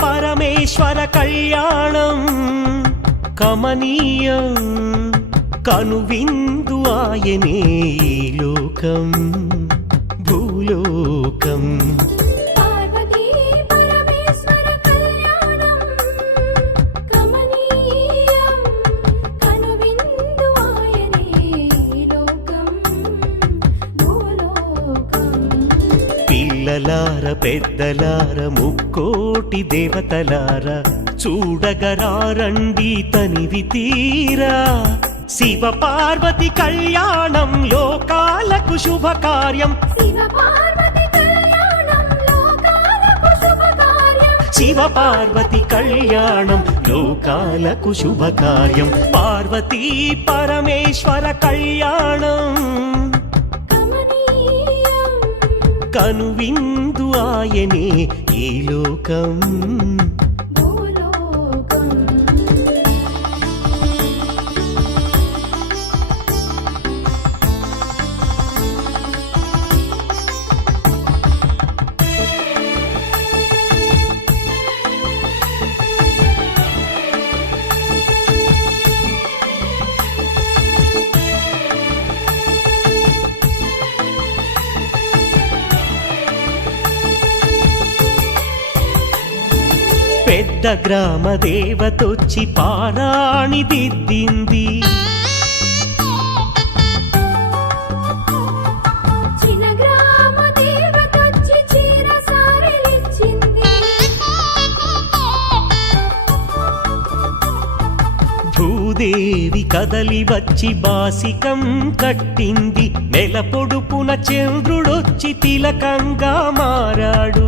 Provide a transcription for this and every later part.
పరమేశ్వర కళ్యాణం కమనీయం కనువిందు ఆయనే ఈ లోకం భూలోకం పిల్లలార పెద్దలార ముక్కోటి దేవతలార చూడగరారండి తనివి తీరా శివ పార్వతి కళ్యాణం లోకాలకు శుభకార్యం శివ పార్వతి కళ్యాణం లోకాలకు శుభకార్యం పార్వతీ పరమేశ్వర కళ్యాణం కనువిందు ఆయనే ఈ లోకం పెద్ద గ్రామ దేవతొచ్చి పారాణి దిద్దింది భూదేవి కదలి వచ్చి బాసికం కట్టింది నెల పొడుపున చంద్రుడొచ్చి తిలకంగా మారాడు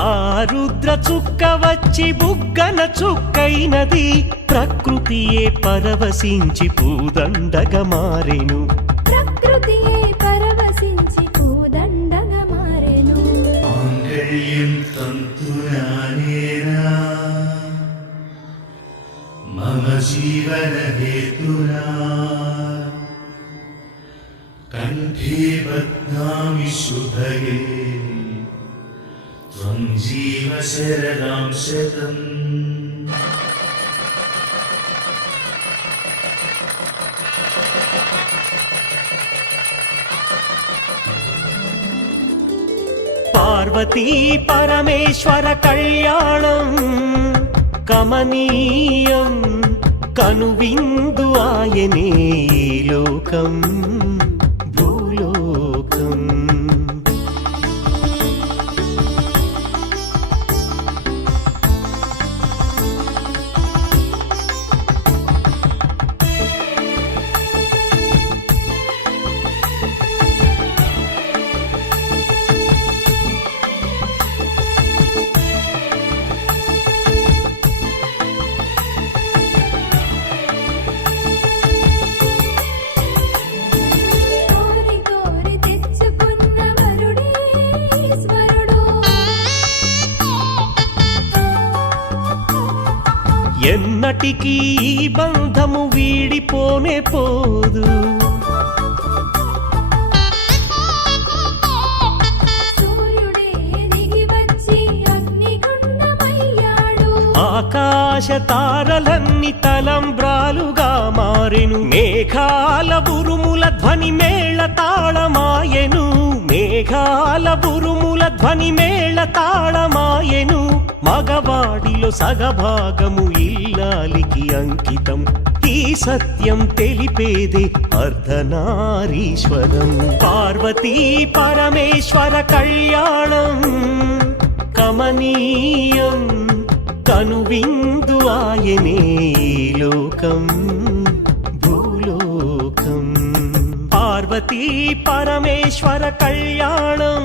ఆ రుద్ర చుక్క వచ్చి బుగ్గన చుక్కైనది ప్రకృతియే పరవశించి పూదండగా మారెను మాంగళ్యం తంతునానేనా మమ జీవన హేతునా కంఠే బధ్నామి శుభగే త్వం జీవ శరదాం శతం పార్వతీ పరమేశ్వర కళ్యాణం కమనీయం కనువిందు ఆయనే ఈ లోకం భూలోకం ఎన్నటికీ ఈ బంధము వీడిపోనే పోదు ఆకాశ తారలన్నీ తలంబ్రాలుగా మారెను మేఘాల బురుముల ధ్వని మేళ తాళమాయెను మేఘాల బురుముల ధ్వని మేళ తాళమాయెను మగవాడిలో సగభాగము ఇల్లాలికి అంకితం ఈ సత్యం తెలిపేదే అర్ధనారీశ్వరం పార్వతీ పరమేశ్వర కళ్యాణం కమనీయం కనువిందు ఆయనే ఈ లోకం భూలోకం పార్వతీ పరమేశ్వర కళ్యాణం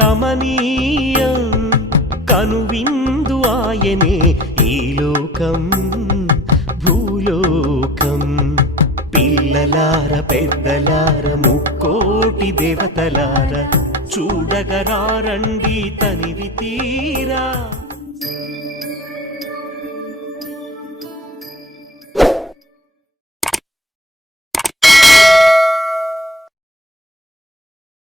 కమనీయం కనువిందు ఆయనే ఈ లోకం భూలోకం పిల్లలార పెద్దలార ముక్కోటి దేవతలార చూడగరారండి తనివి తీరా